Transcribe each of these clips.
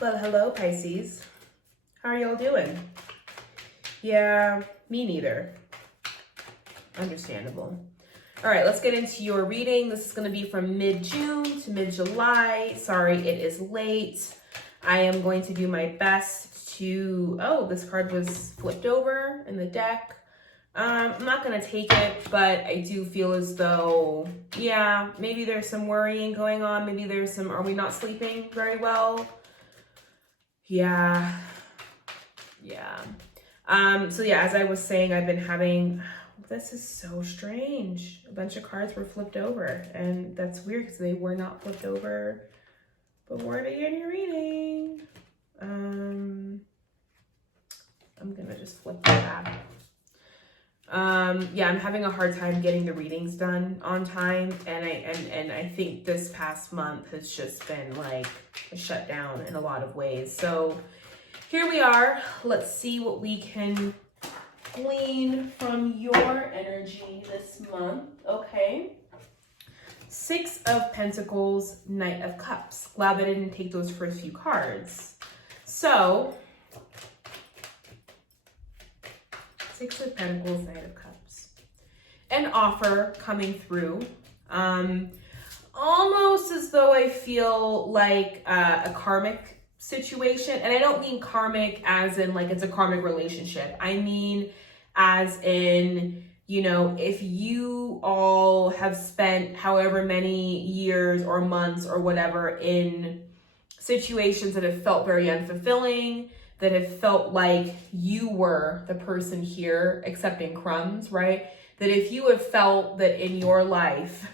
Well, hello, Pisces. How are y'all doing? Yeah, me neither. Understandable. All right, let's get into your reading. This is going to be from mid-June to mid-July. Sorry, it is late. I am going to do my best to... Oh, this card was flipped over in the deck. I'm not going to take it, but I do feel as though, yeah, maybe there's some worrying going on. Maybe there's some... Are we not sleeping very well? Yeah. So yeah, as I was saying, I've been having, this is so strange. A bunch of cards were flipped over, and that's weird because they were not flipped over before I began your reading. I'm gonna just flip that. Yeah, I'm having a hard time getting the readings done on time, and I think this past month has just been like a shutdown in a lot of ways. So here we are. Let's see what we can glean from your energy this month. Okay. 6 of Pentacles, Knight of Cups. Glad that I didn't take those first few cards. So 6 of Pentacles, Knight of Cups. An offer coming through. Almost as though I feel like a karmic situation. And I don't mean karmic as in like it's a karmic relationship. I mean as in, you know, if you all have spent however many years or months or whatever in situations that have felt very unfulfilling, that have felt like you were the person here accepting crumbs, right? That if you have felt that in your life,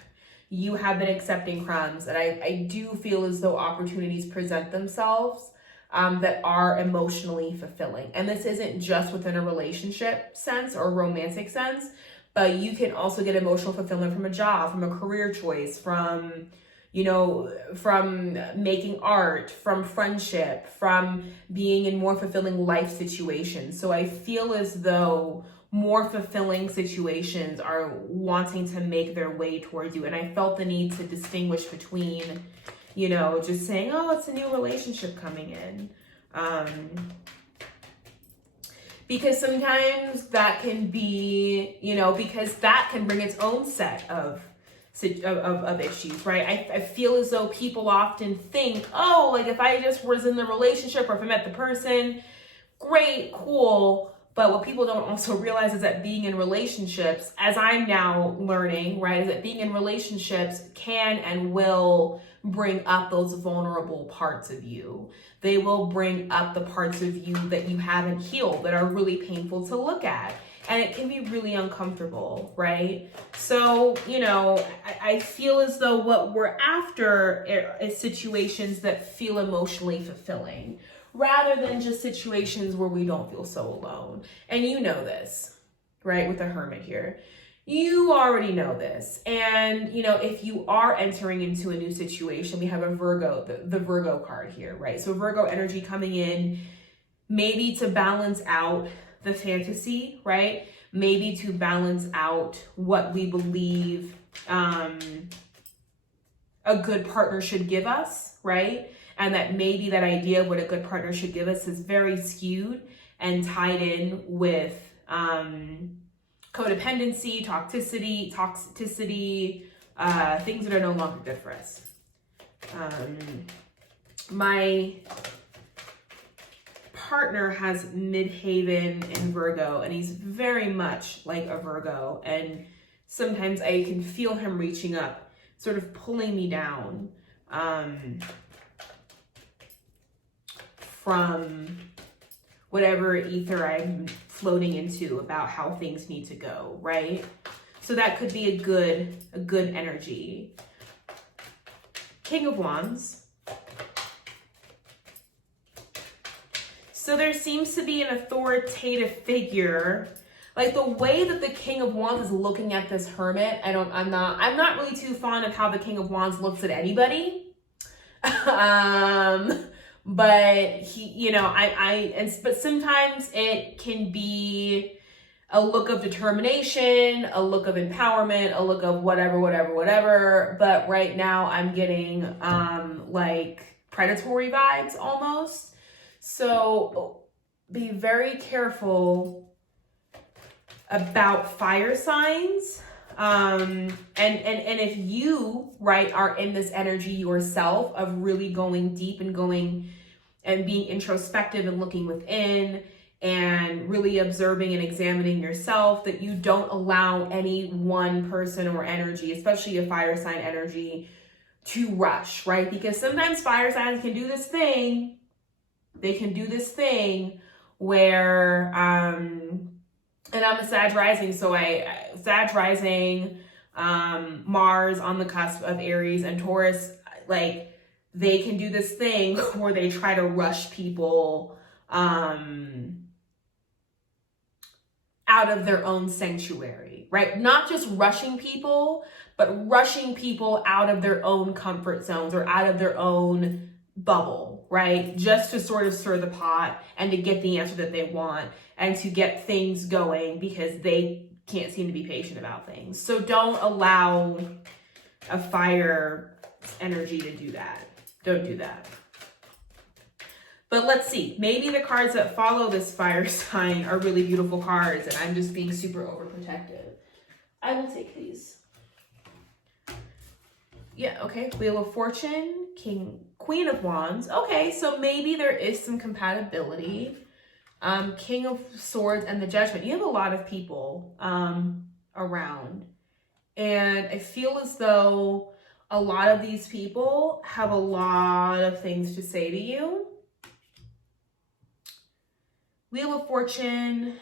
you have been accepting crumbs, and I do feel as though opportunities present themselves that are emotionally fulfilling. And this isn't just within a relationship sense or romantic sense, but you can also get emotional fulfillment from a job, from a career choice, from, you know, from making art, from friendship, from being in more fulfilling life situations. So I feel as though more fulfilling situations are wanting to make their way towards you. And I felt the need to distinguish between, you know, just saying, oh, it's a new relationship coming in. Because sometimes that can be, you know, because that can bring its own set of issues, right? I feel as though people often think, oh, like if I just was in the relationship or if I met the person, great, cool. But what people don't also realize is that being in relationships, as I'm now learning, right, is that being in relationships can and will bring up those vulnerable parts of you. They will bring up the parts of you that you haven't healed, that are really painful to look at. And it can be really uncomfortable, right? So, you know, I feel as though what we're after is situations that feel emotionally fulfilling, rather than just situations where we don't feel so alone. And you know this, right? With the Hermit here. You already know this. And, you know, if you are entering into a new situation, we have a Virgo, the Virgo card here, right? So Virgo energy coming in, maybe to balance out the fantasy, right? Maybe to balance out what we believe a good partner should give us, right? And that maybe that idea of what a good partner should give us is very skewed and tied in with codependency, toxicity, things that are no longer good for us. My partner has midhaven in Virgo, and he's very much like a Virgo. And sometimes I can feel him reaching up, sort of pulling me down from whatever ether I'm floating into about how things need to go, right? So that could be a good energy. King of Wands. So there seems to be an authoritative figure. Like the way that the King of Wands is looking at this Hermit, I'm not really too fond of how the King of Wands looks at anybody. But he, you know, but sometimes it can be a look of determination, a look of empowerment, a look of whatever. But right now I'm getting, like predatory vibes almost. So be very careful about fire signs. And if you, right, are in this energy yourself of really going deep and going and being introspective and looking within and really observing and examining yourself, that you don't allow any one person or energy, especially a fire sign energy, to rush, right? Because sometimes fire signs can do this thing. They can do this thing where, and I'm a Sag rising, so Sag rising, Mars on the cusp of Aries and Taurus, like, they can do this thing where they try to rush people out of their own sanctuary, right? Not just rushing people, but rushing people out of their own comfort zones or out of their own bubble, right? Just to sort of stir the pot and to get the answer that they want and to get things going because they can't seem to be patient about things. So don't allow a fire energy to do that. Don't do that. But let's see, maybe the cards that follow this fire sign are really beautiful cards and I'm just being super overprotective. I will take these. Yeah, okay, Wheel of Fortune, Queen of Wands. Okay, so maybe there is some compatibility. King of Swords and the Judgment. You have a lot of people around. And I feel as though a lot of these people have a lot of things to say to you. Wheel of Fortune.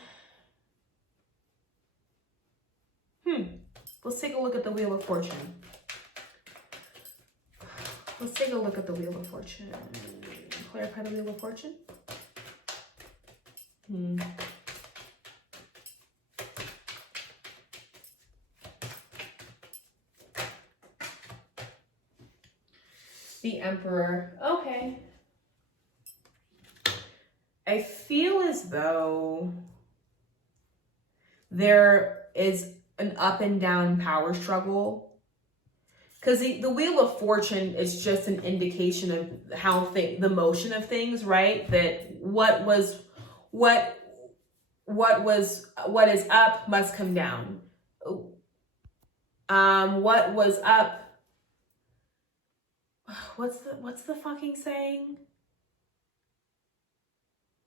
Let's take a look at the Wheel of Fortune. Let's take a look at the Wheel of Fortune. Clarify the Wheel of Fortune. The Emperor. Okay. I feel as though there is an up and down power struggle, because the Wheel of Fortune is just an indication of how the motion of things, right? That what is up must come down. What was up? What's the fucking saying?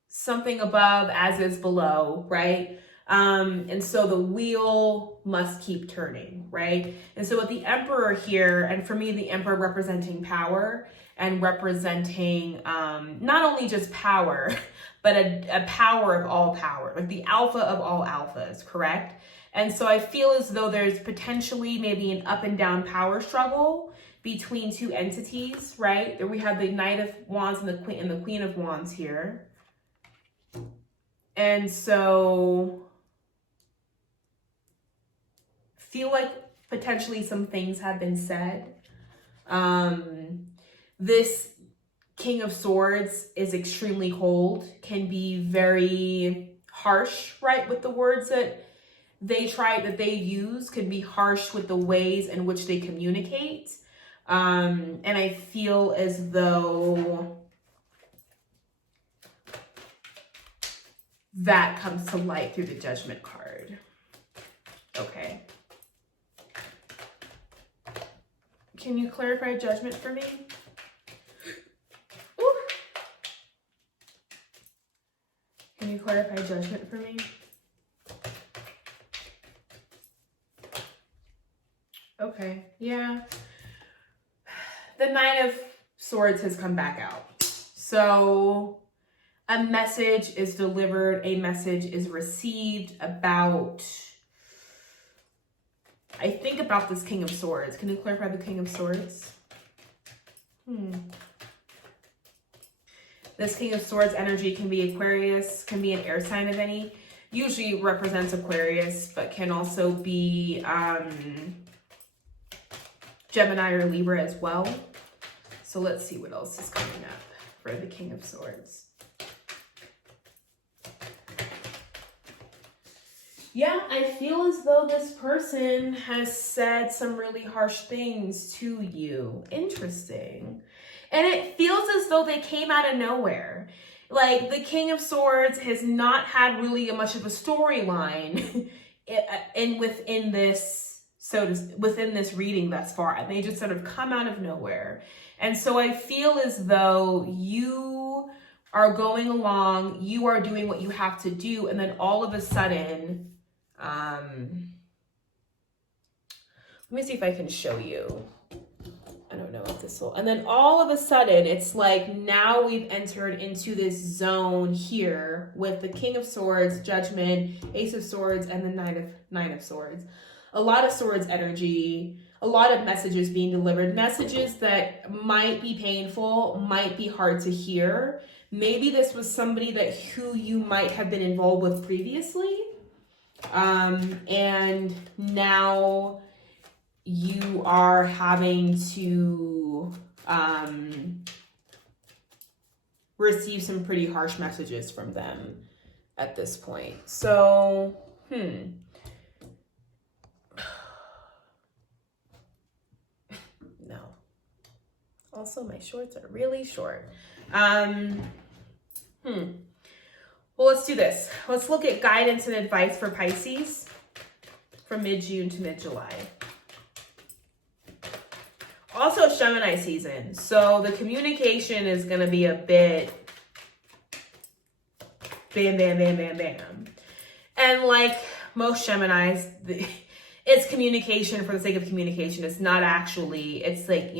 Something above as is below, right? And so the wheel must keep turning, right? And so with the Emperor here, and for me, the Emperor representing power and representing not only just power, but a power of all power, like the alpha of all alphas, correct? And so I feel as though there's potentially maybe an up and down power struggle between two entities, right? There we have the Knight of Wands and the Queen of Wands here. And so feel like potentially some things have been said. This King of Swords is extremely cold, can be very harsh, right? With the words that they use, can be harsh with the ways in which they communicate. And I feel as though that comes to light through the Judgment card. Okay. Can you clarify Judgment for me? Ooh. Can you clarify Judgment for me? Okay, yeah. The Knight of Swords has come back out. So a message is delivered, a message is received about, I think about this King of Swords. Can you clarify the King of Swords? This King of Swords energy can be Aquarius, can be an air sign of any. Usually represents Aquarius, but can also be Gemini or Libra as well. So let's see what else is coming up for the King of Swords. Yeah, I feel as though this person has said some really harsh things to you. Interesting. And it feels as though they came out of nowhere. Like the King of Swords has not had really much of a storyline within this reading thus far. And they just sort of come out of nowhere. And so I feel as though you are going along, you are doing what you have to do, and then all of a sudden, let me see if I can show you. I don't know if this will, and then all of a sudden, it's like now we've entered into this zone here with the King of Swords, Judgment, Ace of Swords, and the Nine of Swords. A lot of swords energy, a lot of messages being delivered, messages that might be painful, might be hard to hear. Maybe this was somebody who you might have been involved with previously. And now you are having to receive some pretty harsh messages from them at this point. So, no. Also, my shorts are really short. Well, let's do this. Let's look at guidance and advice for Pisces from mid-June to mid-July. Also Gemini season. So the communication is going to be a bit bam, bam, bam, bam, bam. And like most Geminis, it's communication for the sake of communication. It's not actually, it's like,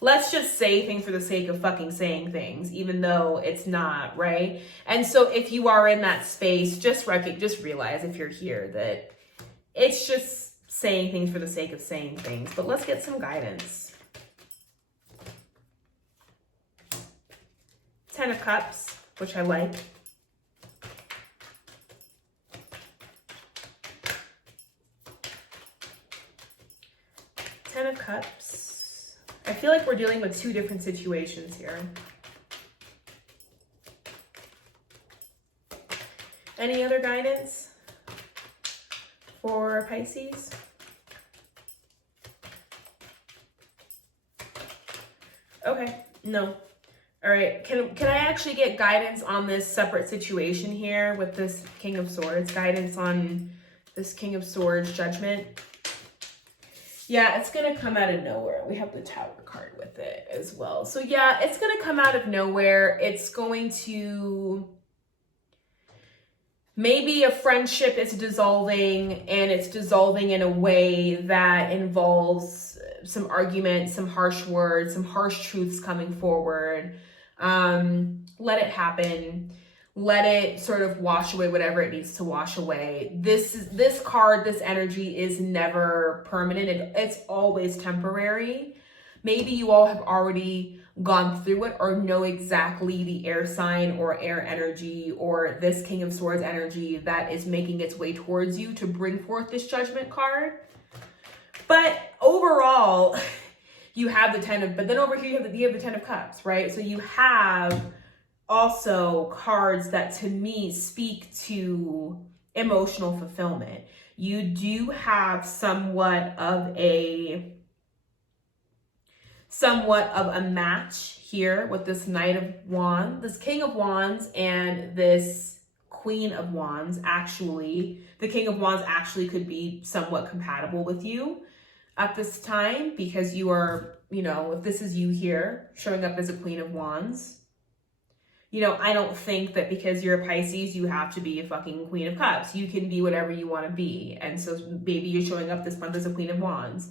let's just say things for the sake of fucking saying things, even though it's not, right? And so if you are in that space, just realize if you're here that it's just saying things for the sake of saying things. But let's get some guidance. 10 of Cups, which I like. Ten of Cups. I feel like we're dealing with two different situations here. Any other guidance for Pisces? Okay, no. All right, can I actually get guidance on this separate situation here with this King of Swords? Guidance on this King of Swords Judgment? Yeah, it's going to come out of nowhere. We have the Tower card with it as well. So yeah, it's going to come out of nowhere. It's going to... Maybe a friendship is dissolving, and it's dissolving in a way that involves some arguments, some harsh words, some harsh truths coming forward. Let it happen. Let it sort of wash away whatever it needs to wash away. This card, this energy is never permanent. It's always temporary. Maybe you all have already gone through it or know exactly the air sign or air energy or this King of Swords energy that is making its way towards you to bring forth this Judgment card. But overall, you have the 10 of, but then over here you have the 10 of Cups, right? So you have also cards that to me speak to emotional fulfillment. You do have somewhat of a match here with this Knight of Wands, this King of Wands, and this Queen of Wands. Actually, the King of Wands actually could be somewhat compatible with you at this time, because you are, if this is you here showing up as a Queen of Wands, I don't think that because you're a Pisces, you have to be a fucking Queen of Cups. You can be whatever you want to be. And so maybe you're showing up this month as a Queen of Wands.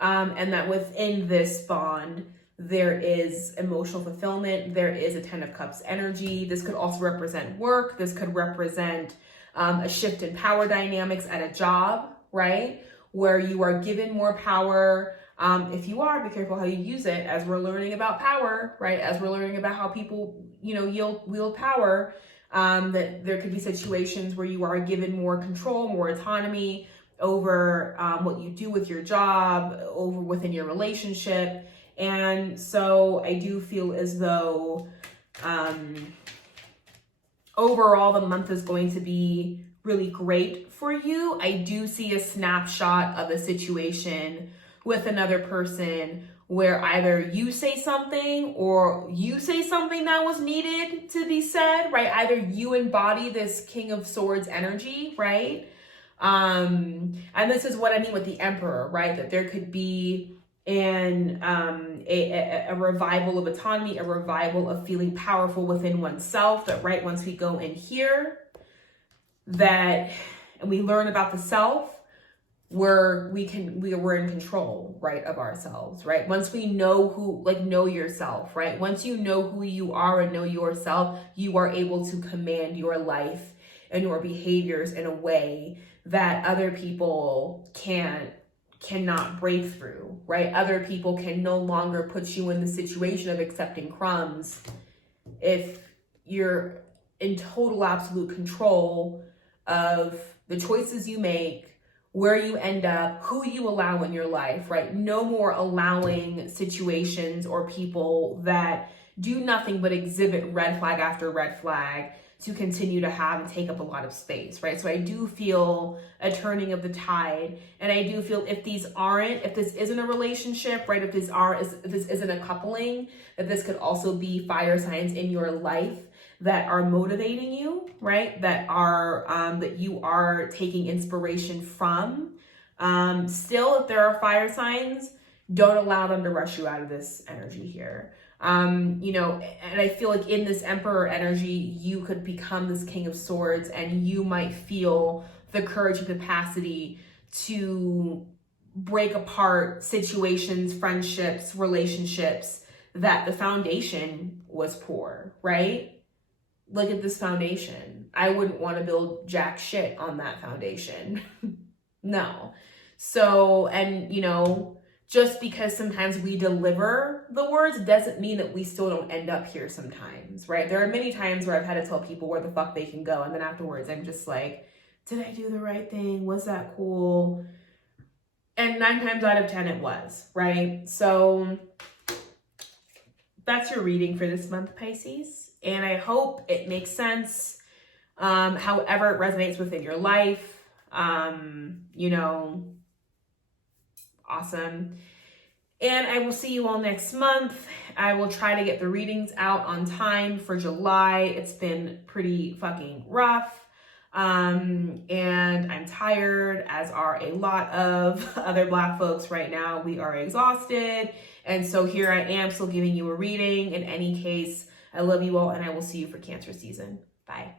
And that within this bond, there is emotional fulfillment. There is a 10 of Cups energy. This could also represent work. This could represent a shift in power dynamics at a job, right? Where you are given more power. If you are, be careful how you use it, as we're learning about power, right? As we're learning about how people, wield power, that there could be situations where you are given more control, more autonomy over what you do with your job, over within your relationship. And so I do feel as though overall the month is going to be really great for you. I do see a snapshot of a situation with another person where either you say something or you say something that was needed to be said, right? Either you embody this King of Swords energy, right? And this is what I mean with the Emperor, right? That there could be a revival of autonomy, a revival of feeling powerful within oneself, that right once we go in here, that and we learn about the self, we're in control, right, of ourselves, right? Once we know know yourself, right? Once you know who you are and know yourself, you are able to command your life and your behaviors in a way that other people cannot break through, right? Other people can no longer put you in the situation of accepting crumbs if you're in total absolute control of the choices you make, where you end up, who you allow in your life, right? No more allowing situations or people that do nothing but exhibit red flag after red flag to continue to have and take up a lot of space, right? So I do feel a turning of the tide, and I do feel if this isn't a relationship, right? If this isn't a coupling, that this could also be fire signs in your life that are motivating you, right? That you are taking inspiration from. Still, if there are fire signs, don't allow them to rush you out of this energy here. And I feel like in this Emperor energy, you could become this King of Swords, and you might feel the courage and capacity to break apart situations, friendships, relationships that the foundation was poor, right? Look at this foundation. I wouldn't want to build jack shit on that foundation. No. So, and just because sometimes we deliver the words doesn't mean that we still don't end up here sometimes, right? There are many times where I've had to tell people where the fuck they can go. And then afterwards, I'm just like, did I do the right thing? Was that cool? And 9 times out of 10, it was, right? So that's your reading for this month, Pisces. And I hope it makes sense, however it resonates within your life. Awesome. And I will see you all next month. I will try to get the readings out on time for July. It's been pretty fucking rough. And I'm tired, as are a lot of other Black folks right now. We are exhausted. And so here I am still giving you a reading. In any case, I love you all, and I will see you for Cancer season. Bye.